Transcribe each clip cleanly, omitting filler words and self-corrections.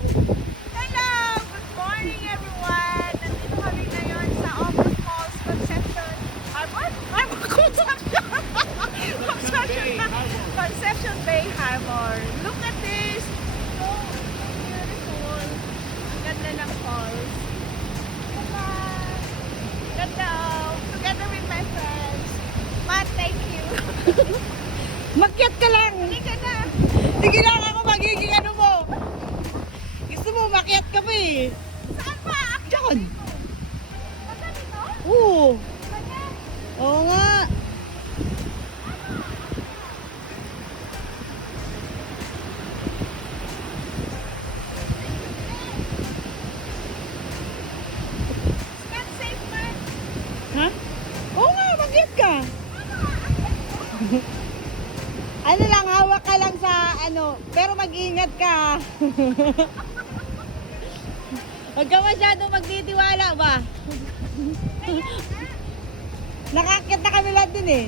Hello! Good morning everyone! Nandito kami ngayon sa Opus Falls Conception Harbor? Conception! Conception Bay Harbor. Look at this! So beautiful. Ang ganda ng falls. Diba? Ganda oh. Together with my friends. Matt, thank you. Makyat ka lang. Hindi ka na. Sige lang ako magiging ano mo. Gusto mo makyat ka pa eh. Saan ba? Diyan. Basta dito? Oo. Basta? Oo nga. It's not safe, man. Ha? Oo nga, makyat ka. Ano lang, hawak ka lang sa ano, pero mag-ingat ka. Huwag ka masyadong magtitiwala ba? Nakakit na kami lahat din eh.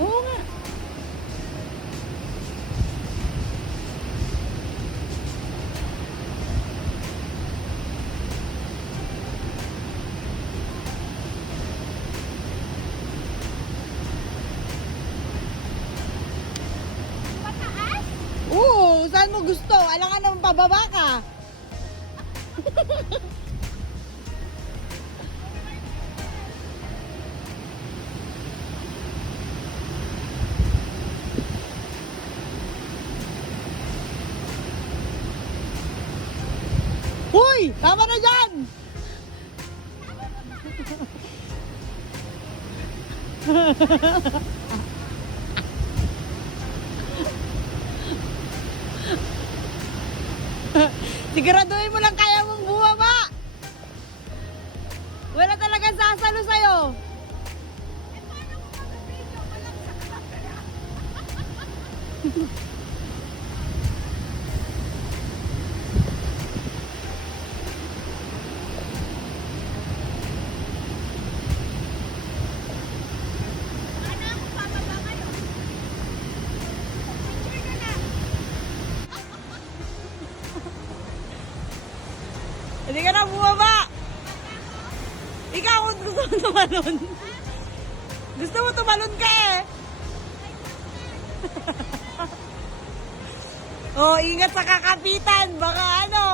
Oo nga. Mataas? Oo, saan mo gusto? Alangan naman pababa ka. Hoy! Tama na dyan! Siguraduhin mo lang kaya mong bumaba. Wala talagang sasalo sa'yo. Eh, paano kung mag-video? Walang sakla. Paano kung bababa kayo? Picture ka na. Hindi ka na bumaba. Ikaw kung gusto mo tumalon. Gusto mo tumalon ka eh. Oh, ingat sa kakapitan. Baka ano.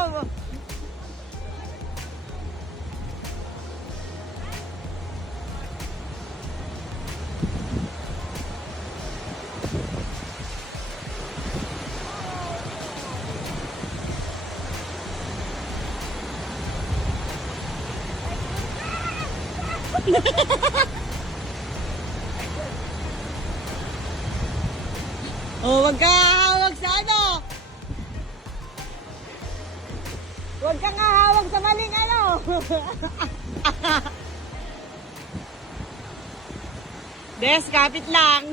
Oh, wag ka hawag sa ano. Wag kang hawag sa maling ano. Des, kapit lang.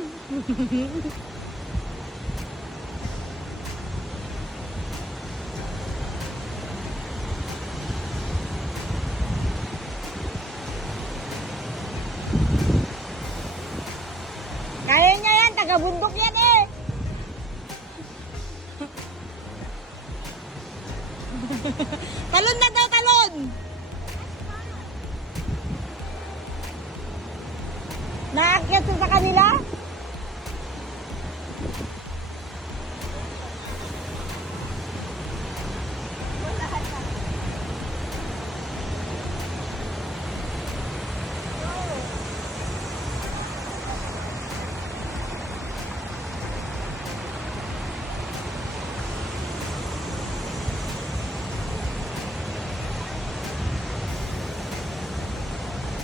Kaya niya yan, taga-bundok yan eh. Talon na daw, talon! Naakyat sa kanila?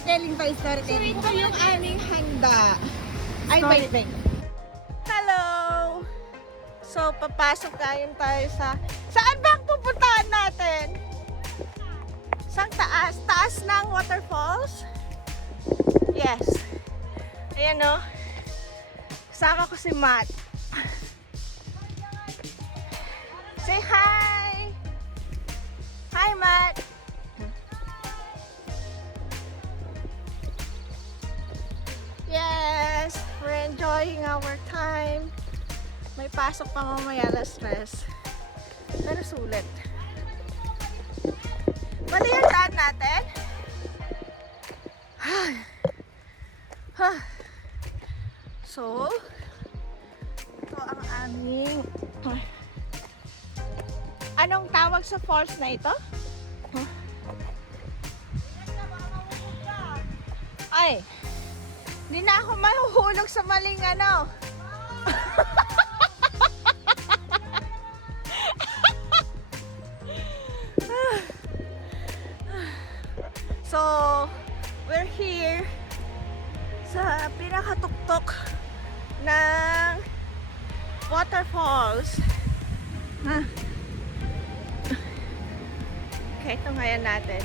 Telling pa story So ito yung aming handa. Ay, Story. wait. Hello! So, papasok tayo sa... Saan ba ang pupuntahan natin? Sang taas? Taas ng waterfalls? Yes. Ayan o. Kasama ko si Matt. Say hi! Hi, Matt! Yes, we're enjoying our time. May pasok pa mamaya, alas 3. Pero sulit. Mali yung daan natin. So, ito ang aming... Anong tawag sa falls na ito? Ay, hindi na ako mahuhulog sa maling ano. So, we're here sa pinakatuktok ng waterfalls. Okay, ito ngayon natin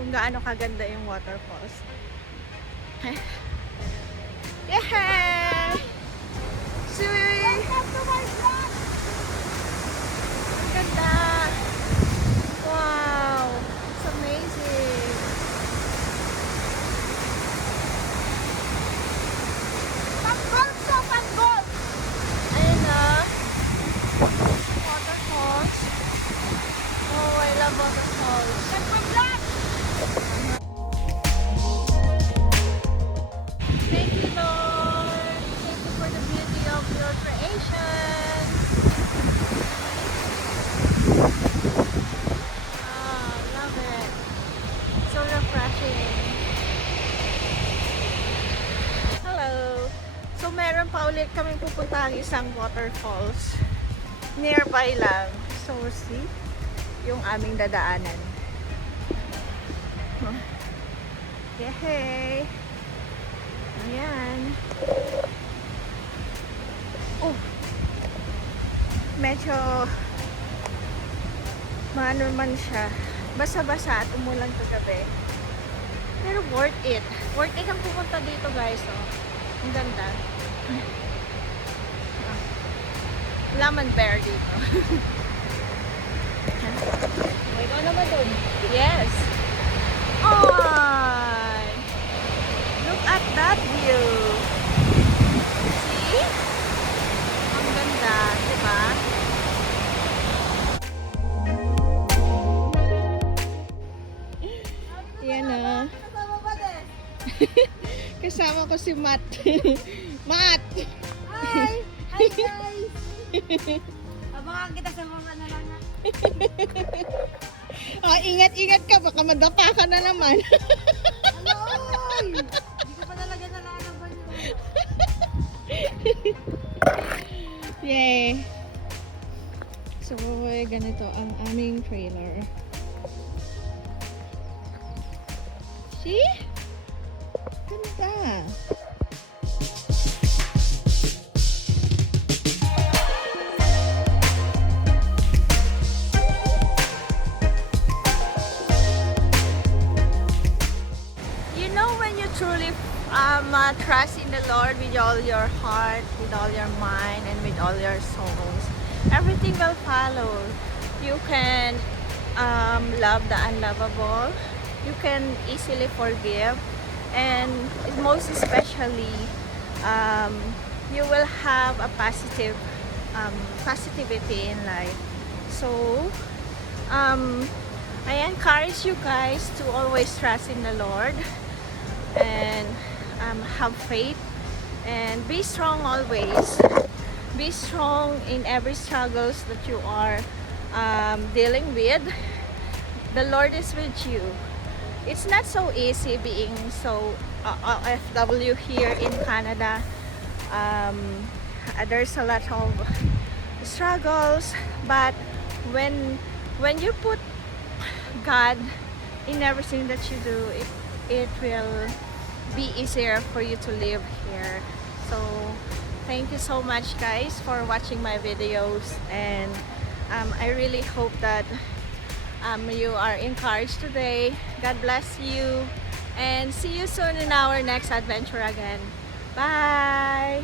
kung gaano kaganda yung waterfalls. Yeah! Sweet! Ang ganda! Wow! It's amazing! Pag-golf! Ayun na! Waterfalls. Oh, I love waterfalls. Thank you, Lord. Thank you for the beauty of your creation. Ah, love it. So refreshing. Hello. So meron pa ulit kaming pupuntahang isang waterfalls. Nearby lang. So see, yung aming dadaanan. Yehey! Ayan. Oh! Medyo maano man siya. Basa-basa at umulan kagabi. Pero worth it. Worth it ang pupunta dito, guys. Oh. Ang ganda. Lemon bear dito. May ikaw naman dun. Yes. Oh! Look at that view. See? Ang ganda, di ba? Yan na. Kasama ko si Matt. Matt! Hi! Hi guys! Abangan kita sa mga na lang. Oh, ingat-ingat ka, baka madapa ka na naman. Aloy! Hindi ko pa talaga nalalaban yun. Yay! So, ganito ang aming trailer. See? Ganda! Truly trust in the Lord with all your heart, with all your mind, and with all your souls. Everything will follow. You can love the unlovable. You can easily forgive, and most especially, you will have a positivity in life. So, I encourage you guys to always trust in the Lord. And have faith and be strong always. Be strong in every struggles that you are dealing with. The Lord is with you. It's not so easy being so FW here in Canada. There's a lot of struggles, but when you put God in everything that you do, it will be easier for you to live here. So thank you so much guys for watching my videos, and I really hope that you are encouraged today. God bless you, and see you soon in our next adventure again. Bye!